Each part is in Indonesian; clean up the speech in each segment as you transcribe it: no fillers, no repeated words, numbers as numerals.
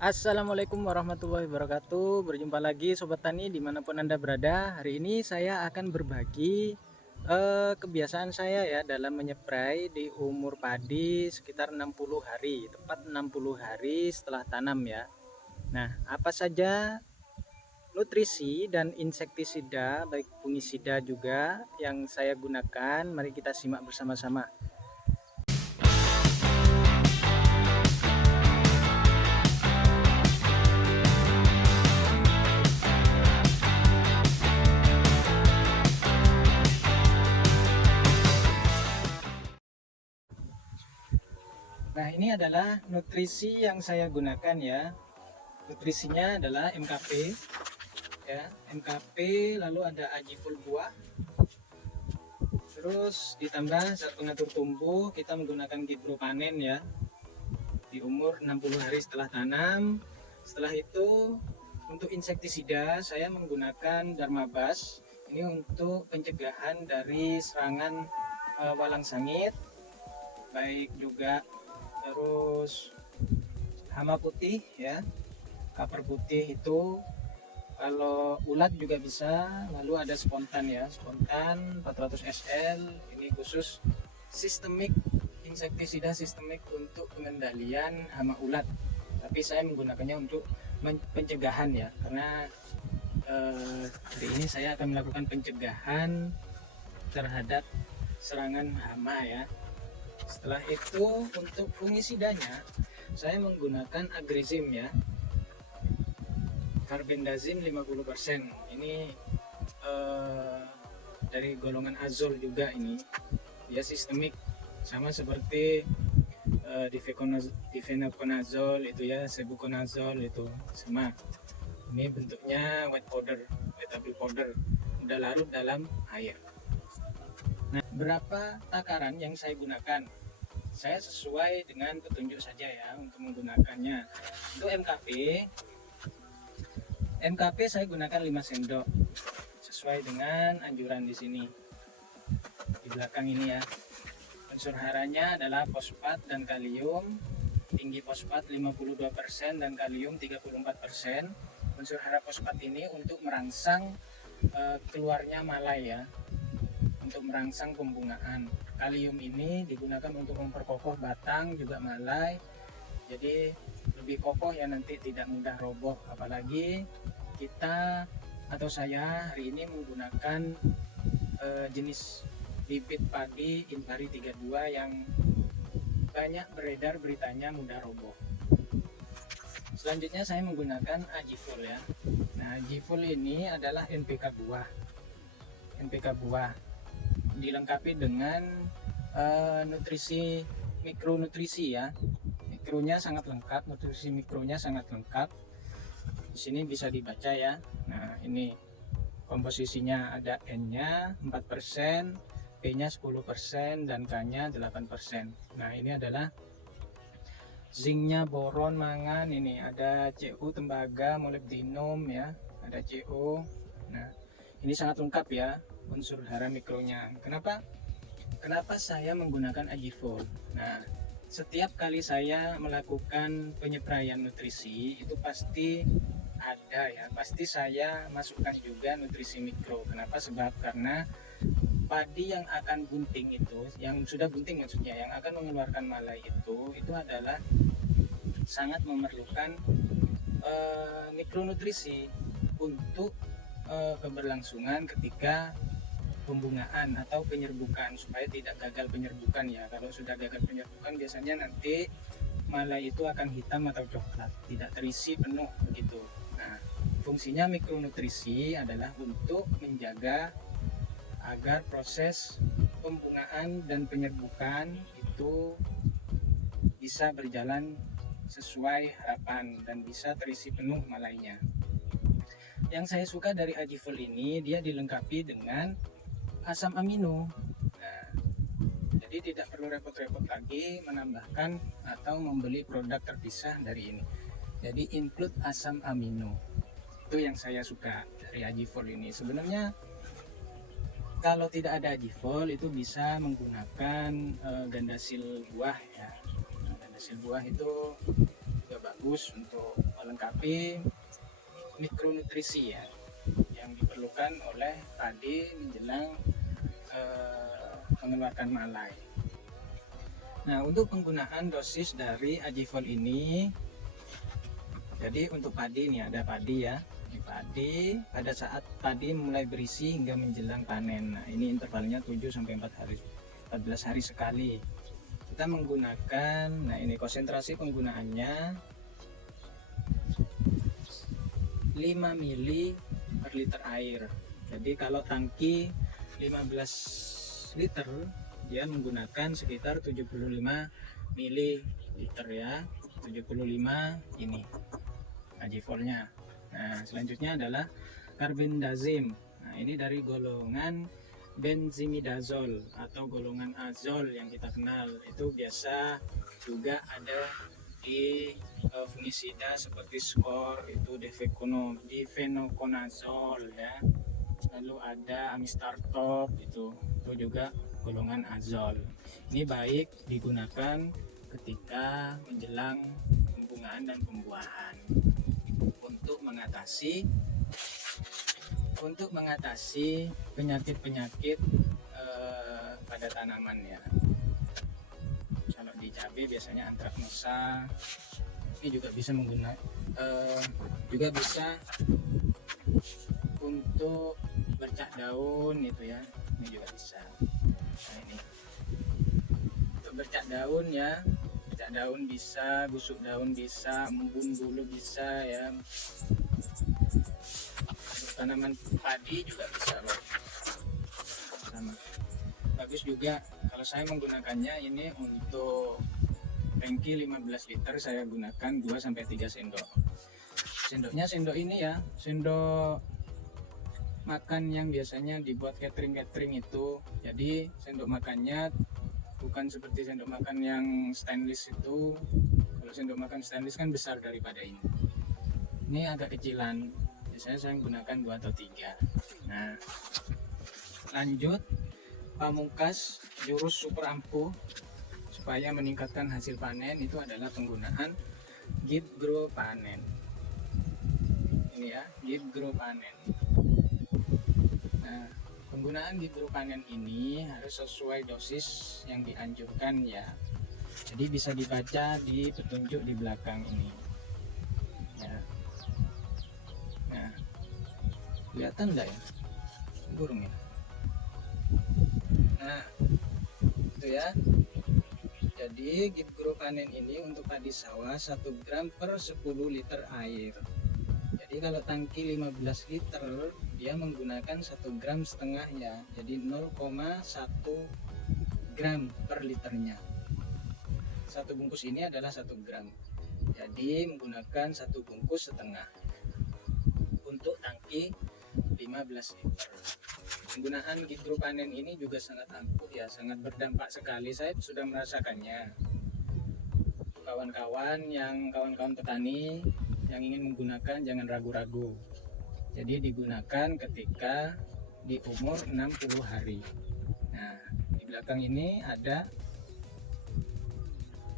Assalamualaikum warahmatullahi wabarakatuh. Berjumpa lagi Sobat Tani dimanapun Anda berada. Hari ini saya akan berbagi kebiasaan saya ya dalam menyeprai di umur padi sekitar 60 hari, tepat 60 hari setelah tanam ya. Nah, apa saja nutrisi dan insektisida baik fungisida juga yang saya gunakan? Mari kita simak bersama-sama. Nah, ini adalah nutrisi yang saya gunakan ya. Nutrisinya adalah MKP ya, MKP, lalu ada Agiful buah, terus ditambah zat pengatur tumbuh. Kita menggunakan gidropanen ya di umur 60 hari setelah tanam. Setelah itu untuk insektisida saya menggunakan Dharmabas. Ini untuk pencegahan dari serangan walang sangit, baik juga terus hama putih ya, kaper putih itu. Kalau ulat juga bisa. Lalu ada spontan ya, spontan 400 SL. Ini khusus sistemik, insektisida sistemik untuk pengendalian hama ulat. Tapi saya menggunakannya untuk pencegahan ya, karena hari ini saya akan melakukan pencegahan terhadap serangan hama ya. Setelah itu untuk fungisidanya saya menggunakan Agrizim ya, Carbendazim 50%. Ini dari golongan azol juga, ini dia sistemik sama seperti difenoconazole itu ya, sebuconazole itu sama. Ini bentuknya white powder, whiteable powder, udah larut dalam air. Nah, berapa takaran yang saya gunakan? Saya sesuai dengan petunjuk saja ya untuk menggunakannya. Untuk MKP saya gunakan 5 sendok sesuai dengan anjuran di sini di belakang ini ya. Unsur haranya adalah fosfat dan kalium. Tinggi fosfat 52% dan kalium 34%. Unsur hara fosfat ini untuk merangsang keluarnya malai ya, untuk merangsang pembungaan. Kalium ini digunakan untuk memperkokoh batang juga malai, jadi lebih kokoh ya, nanti tidak mudah roboh. Apalagi kita atau saya hari ini menggunakan jenis bibit padi Impari 32 yang banyak beredar beritanya mudah roboh. Selanjutnya saya menggunakan Agiful ya. Nah, Agiful ini adalah NPK buah. NPK buah dilengkapi dengan nutrisi, mikronutrisi ya. Mikronya sangat lengkap, nutrisi mikronya sangat lengkap. Di sini bisa dibaca ya. Nah, ini komposisinya ada N-nya 4%, P-nya 10%, dan K-nya 8%. Nah, ini adalah zinknya, boron, mangan. Ini ada Cu, tembaga, molybdenum ya, ada Co. Nah, ini sangat lengkap ya unsur hara mikronya. Kenapa saya menggunakan Agifol? Nah, setiap kali saya melakukan penyepraian nutrisi itu pasti ada ya, pasti saya masukkan juga nutrisi mikro. Kenapa? Sebab karena padi yang akan bunting itu, yang sudah bunting maksudnya, yang akan mengeluarkan malai itu adalah sangat memerlukan mikronutrisi untuk keberlangsungan ketika pembungaan atau penyerbukan, supaya tidak gagal penyerbukan ya. Kalau sudah gagal penyerbukan biasanya nanti malai itu akan hitam atau coklat, tidak terisi penuh begitu. Nah, fungsinya mikronutrisi adalah untuk menjaga agar proses pembungaan dan penyerbukan itu bisa berjalan sesuai harapan dan bisa terisi penuh malainya. Yang saya suka dari Agifol ini, dia dilengkapi dengan asam amino. Nah, jadi tidak perlu repot-repot lagi menambahkan atau membeli produk terpisah dari ini. Jadi include asam amino. Itu yang saya suka dari Agifol ini. Sebenarnya kalau tidak ada Agifol itu bisa menggunakan gandasil buah ya. Gandasil buah itu juga bagus untuk melengkapi mikronutrisi ya yang diperlukan oleh padi menjelang mengeluarkan malai. Nah, untuk penggunaan dosis dari Agifol ini, jadi untuk padi ini ada padi ya, ini padi pada saat padi mulai berisi hingga menjelang panen. Nah, ini intervalnya 7 sampai 14 hari sekali. Kita menggunakan, nah ini konsentrasi penggunaannya 5 mili per liter air. Jadi kalau tangki 15 liter dia menggunakan sekitar 75 ml ya, 75 ini Agifolnya. Nah, selanjutnya adalah carbendazim. Nah, ini dari golongan benzimidazol atau golongan azol yang kita kenal. Itu biasa juga ada di fungisida seperti skor itu difenoconazole ya. Lalu ada amistartop itu juga golongan azol. Ini baik digunakan ketika menjelang pembungaan dan pembuahan untuk mengatasi penyakit-penyakit pada tanaman ya. Kalau di cabai biasanya antraknosa, ini juga bisa juga bisa untuk bercak daun itu ya, ini juga bisa. Nah, ini untuk bercak daun ya, bercak daun bisa, busuk daun bisa, embun bulu bisa ya. Untuk tanaman padi juga bisa loh. Sama. Bagus juga kalau saya menggunakannya ini untuk tangki 15 liter saya gunakan 2 sampai 3 sendok. Sendoknya sendok ini ya, sendok makan yang biasanya dibuat catering itu. Jadi sendok makannya bukan seperti sendok makan yang stainless itu. Kalau sendok makan stainless kan besar daripada ini. Ini agak kecilan. Biasanya saya gunakan 2 atau 3. Nah, lanjut pamungkas jurus super ampuh supaya meningkatkan hasil panen itu adalah penggunaan Gipgropanen. Ini ya, Gipgropanen. Nah, penggunaan Gipgropanen ini harus sesuai dosis yang dianjurkan ya. Jadi bisa dibaca di petunjuk di belakang ini. Ya. Nah, kelihatan enggak ya? Burung ya. Nah, itu ya. Jadi Gipgropanen ini untuk padi sawah 1 gram per 10 liter air. Jadi kalau tangki 15 liter dia menggunakan 1,5 gram ya. Jadi 0,1 gram per liternya. Satu bungkus ini adalah 1 gram. Jadi menggunakan 1,5 bungkus untuk tangki 15 liter. Penggunaan Gipgropanen ini juga sangat ampuh ya, sangat berdampak sekali. Saya sudah merasakannya. Kawan-kawan petani yang ingin menggunakan jangan ragu-ragu. Jadi digunakan ketika di umur 60 hari. Nah, di belakang ini ada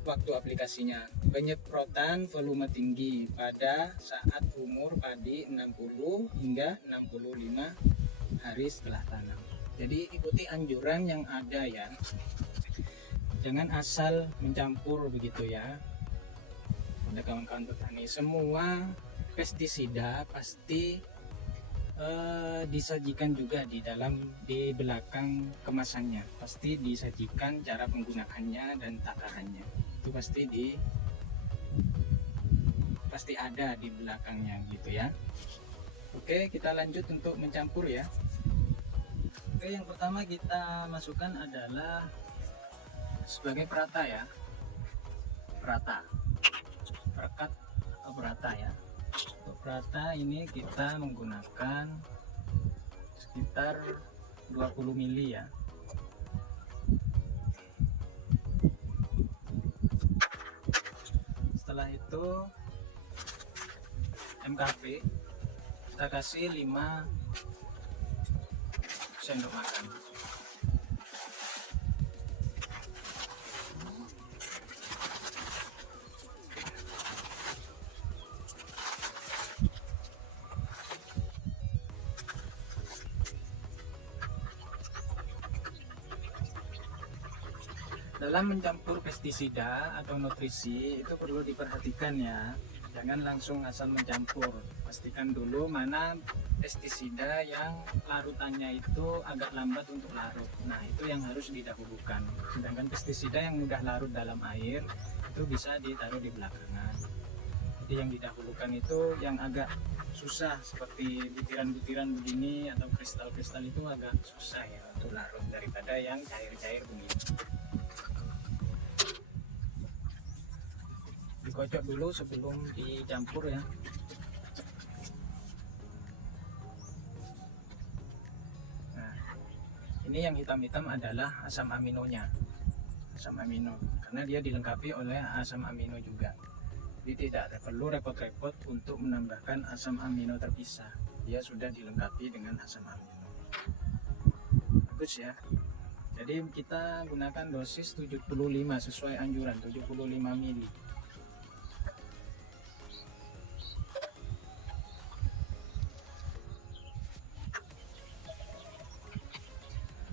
waktu aplikasinya. Penyemprotan volume tinggi pada saat umur padi 60 hingga 65 hari setelah tanam. Jadi ikuti anjuran yang ada ya. Jangan asal mencampur begitu ya. Pada kawan-kawan petani, semua pestisida pasti disajikan juga di belakang kemasannya. Pasti disajikan cara penggunaannya dan takarannya. Itu pasti ada di belakangnya gitu ya. Oke, kita lanjut untuk mencampur ya. Oke, yang pertama kita masukkan adalah sebagai perata ya. Perekat atau perata ya. Untuk perata ini kita menggunakan sekitar 20 mili ya. Setelah itu MKP kita kasih 5 sendok makan. dalam mencampur pestisida atau nutrisi itu perlu diperhatikan ya, jangan langsung asal mencampur. Pastikan dulu mana pestisida yang larutannya itu agak lambat untuk larut. Nah, itu yang harus didahulukan. Sedangkan pestisida yang mudah larut dalam air itu bisa ditaruh di belakangan. Jadi yang didahulukan itu yang agak susah, seperti butiran-butiran begini atau kristal-kristal itu agak susah ya untuk larut, daripada yang cair-cair begini. Dikocok dulu sebelum dicampur ya. Nah, ini yang hitam-hitam adalah asam aminonya, asam amino, karena dia dilengkapi oleh asam amino juga. Jadi tidak perlu repot-repot untuk menambahkan asam amino terpisah, dia sudah dilengkapi dengan asam amino. Bagus ya. Jadi kita gunakan dosis 75 sesuai anjuran, 75 mili.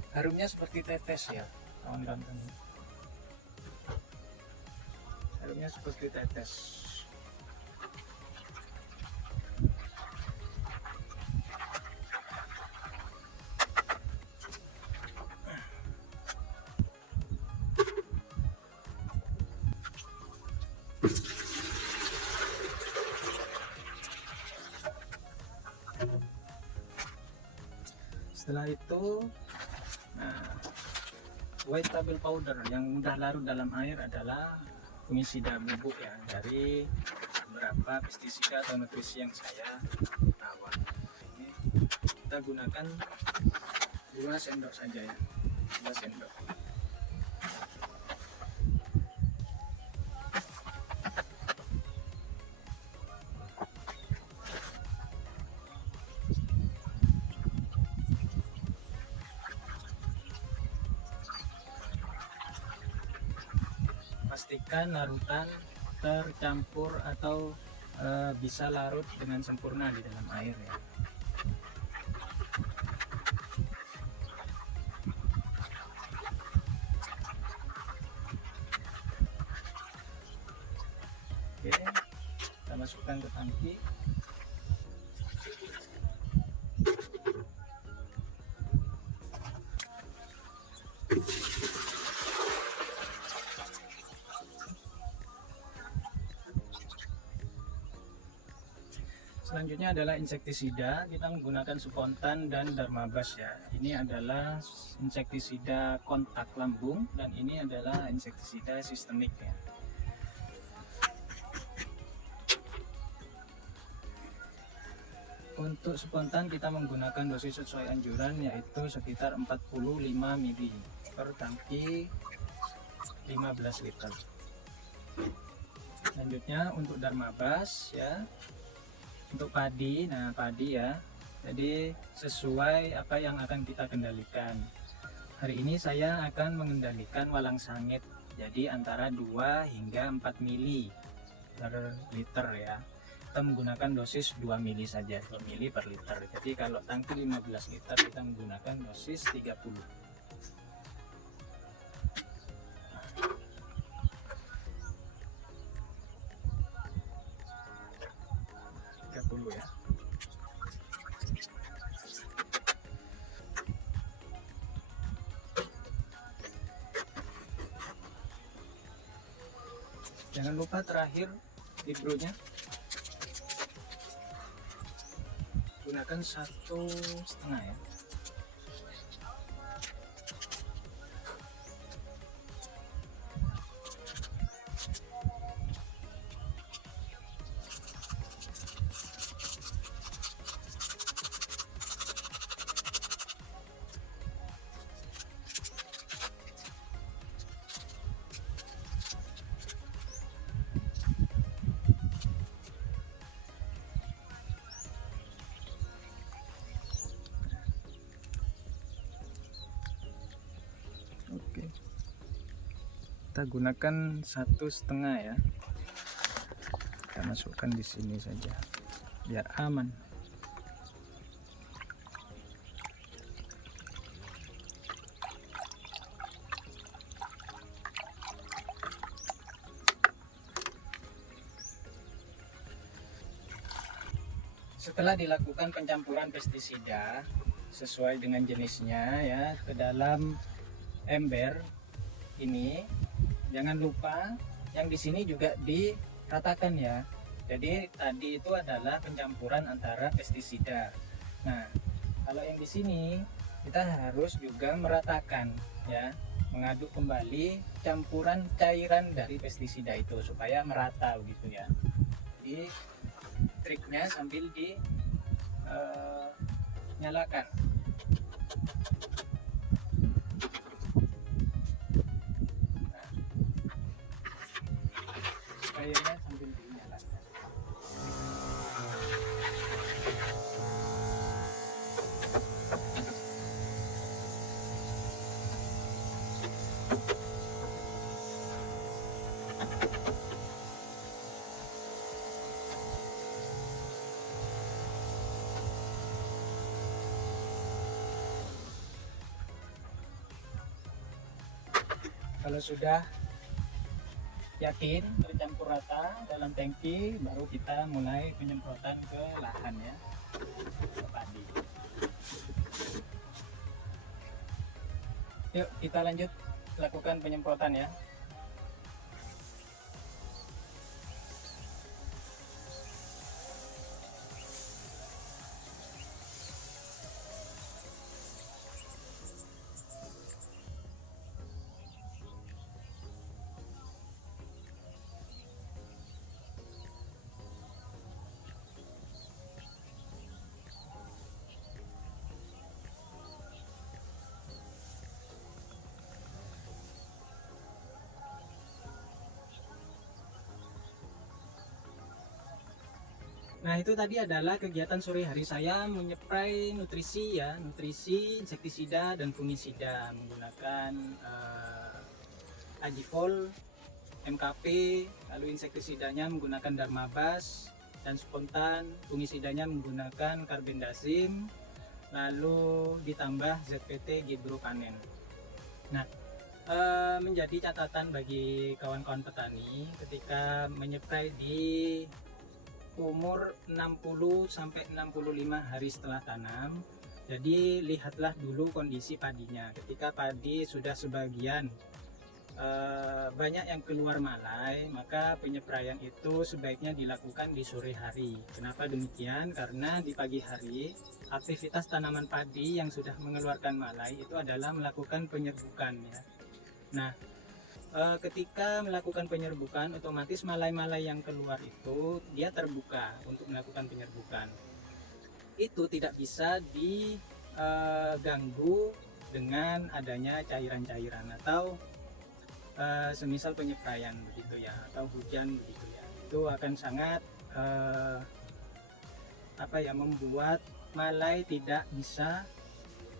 Harumnya seperti tetes ya kawan-kawan, harumnya seperti tetes. Setelah itu, nah, white table powder yang mudah larut dalam air adalah fungisida bubuk ya, dari beberapa pestisida atau nutrisi yang saya bawa. Ini kita gunakan 2 sendok saja ya, 2 sendok. Pastikan larutan tercampur atau bisa larut dengan sempurna di dalam air ya. Oke, kita masukkan ke tangki. Selanjutnya adalah insektisida. Kita menggunakan Spontan dan Dermabas ya. Ini adalah insektisida kontak lambung dan ini adalah insektisida sistemik ya. Untuk Spontan kita menggunakan dosis sesuai anjuran, yaitu sekitar 45 mili per tangki 15 liter. Selanjutnya untuk Dermabas ya. Untuk padi, nah padi ya, jadi sesuai apa yang akan kita kendalikan. Hari ini saya akan mengendalikan walang sangit, jadi antara 2 hingga 4 mili per liter ya. Kita menggunakan dosis 2 mili saja, 2 mili per liter. Jadi kalau tangki 15 liter kita menggunakan dosis 30. Ya. Jangan lupa terakhir hidronya gunakan 1,5 ya. Oke, kita gunakan 1,5 ya. Kita masukkan di sini saja biar aman. setelah dilakukan pencampuran pestisida sesuai dengan jenisnya ya ke dalam ember ini, jangan lupa yang di sini juga diratakan ya. Jadi tadi itu adalah pencampuran antara pestisida. Nah, kalau yang di sini kita harus juga meratakan ya, mengaduk kembali campuran cairan dari pestisida itu supaya merata begitu ya. Jadi triknya sambil dinyalakan. Airnya sambil dinyalakan. Kalau sudah yakin tercampur rata dalam tangki, baru kita mulai penyemprotan ke lahan ya, ke padi. Yuk kita lanjut lakukan penyemprotan ya. Nah, itu tadi adalah kegiatan sore hari saya menyeprai nutrisi ya, nutrisi, insektisida dan fungisida menggunakan Agifol, MKP, lalu insektisidanya menggunakan Darmabas dan spontan, fungisidanya menggunakan Carbendazim, lalu ditambah ZPT Gidropanen. Nah, menjadi catatan bagi kawan-kawan petani ketika menyeprai di umur 60 sampai 65 hari setelah tanam. Jadi lihatlah dulu kondisi padinya. Ketika padi sudah sebagian banyak yang keluar malai, maka penyepraian itu sebaiknya dilakukan di sore hari. Kenapa demikian? Karena di pagi hari aktivitas tanaman padi yang sudah mengeluarkan malai itu adalah melakukan penyerbukan ya. Nah, ketika melakukan penyerbukan, otomatis malai-malai yang keluar itu dia terbuka untuk melakukan penyerbukan. Itu tidak bisa diganggu dengan adanya cairan-cairan atau semisal penyepraian begitu ya, atau hujan begitu ya. Itu akan sangat membuat malai tidak bisa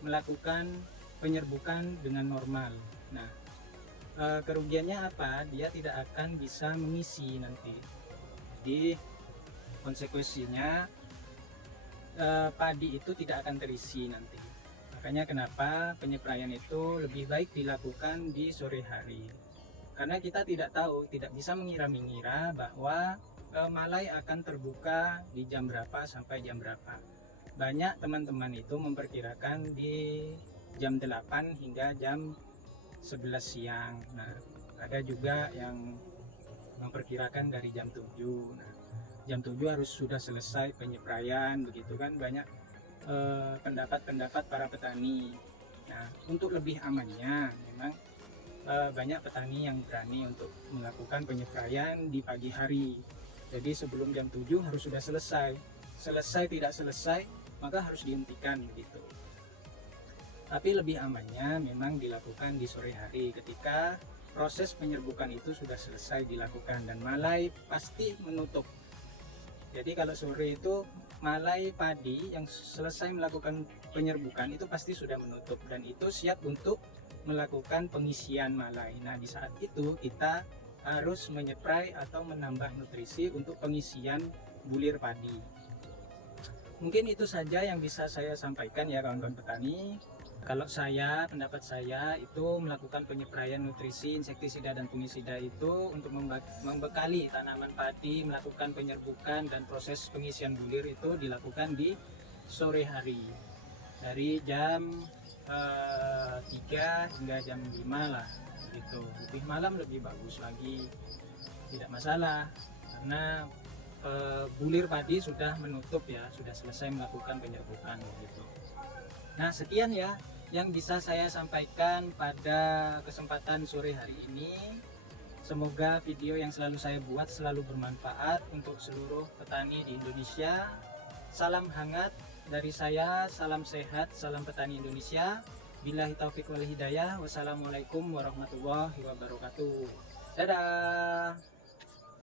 melakukan penyerbukan dengan normal. Nah, kerugiannya apa? Dia tidak akan bisa mengisi nanti. Jadi konsekuensinya padi itu tidak akan terisi nanti. Makanya kenapa penyepraian itu lebih baik dilakukan di sore hari. Karena kita tidak tahu, tidak bisa mengira-mengira bahwa malai akan terbuka di jam berapa sampai jam berapa. Banyak teman-teman itu memperkirakan di jam 8 hingga jam 11 siang. Nah, ada juga yang memperkirakan dari jam 7. Nah, jam 7 harus sudah selesai penyepraian begitu kan, banyak pendapat-pendapat para petani. Nah, untuk lebih amannya memang banyak petani yang berani untuk melakukan penyepraian di pagi hari. Jadi sebelum jam 7 harus sudah selesai. Selesai tidak selesai, maka harus dihentikan begitu. Tapi lebih amannya memang dilakukan di sore hari ketika proses penyerbukan itu sudah selesai dilakukan dan malai pasti menutup. Jadi kalau sore itu malai padi yang selesai melakukan penyerbukan itu pasti sudah menutup dan itu siap untuk melakukan pengisian malai. Nah, di saat itu kita harus menyeprai atau menambah nutrisi untuk pengisian bulir padi. Mungkin itu saja yang bisa saya sampaikan ya kawan-kawan petani. Kalau pendapat saya itu melakukan penyepraian nutrisi, insektisida dan fungisida itu untuk membekali tanaman padi, melakukan penyerbukan dan proses pengisian bulir itu dilakukan di sore hari dari jam 3 hingga jam 5 lah gitu. Lebih malam lebih bagus lagi, tidak masalah karena bulir padi sudah menutup ya, sudah selesai melakukan penyerbukan gitu. Nah, sekian ya yang bisa saya sampaikan pada kesempatan sore hari ini. Semoga video yang selalu saya buat selalu bermanfaat untuk seluruh petani di Indonesia. Salam hangat dari saya, salam sehat, salam petani Indonesia. Billahi taufiq wal hidayah. Wassalamualaikum warahmatullahi wabarakatuh. Dadah.